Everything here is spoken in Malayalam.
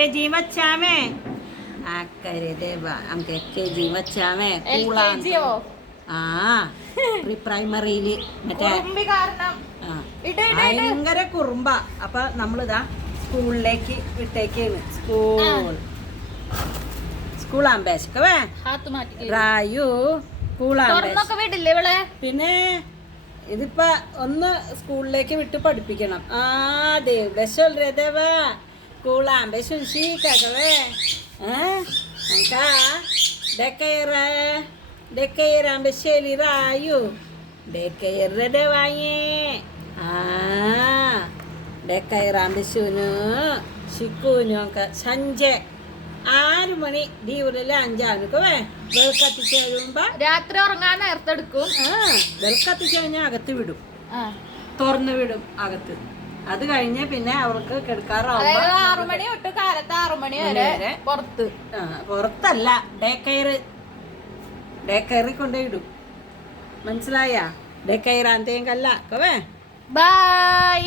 KG बच्चामे करे देवा हमके KG बच्चामे LKG പ്രീ പ്രൈമറിയിൽ മറ്റേ ഭയങ്കര കുറുമ്പ. അപ്പൊ നമ്മളിതാ സ്കൂളിലേക്ക് വിട്ടേക്കാണ്. സ്കൂൾ ആമ്പേശക്കവേ റായു പിന്നെ ഇതിപ്പോ ഒന്ന് സ്കൂളിലേക്ക് വിട്ട് പഠിപ്പിക്കണം. ദേവ സ്കൂളാമ്പേ ശുശിക്കവേ Dekayrambe sheli rayu. Dekayrede waye. Dekayrambe shunu. Shikunya ka sanje. 6 മണി ദിവസത്തിൽ 5 വെളുക്കത്തിച്ച് കഴിയുമ്പോ രാത്രി ഉറങ്ങാൻ നേരത്തെ എടുക്കും. വെളുക്കത്തിച്ച് കഴിഞ്ഞാൽ അകത്ത് വിടും, തുറന്നു വിടും അകത്ത്. അത് കഴിഞ്ഞ് പിന്നെ അവർക്ക് കിടക്കാറാവുമ്പോ 6 മണി തൊട്ട് കാലത്ത് 6 മണി വരെ പുറത്തല്ല, ഡേ കയറി കൊണ്ടുപോയിടും. മനസ്സിലായ? ഡേ കയറാൻ തേങ്കല്ല. ബൈ.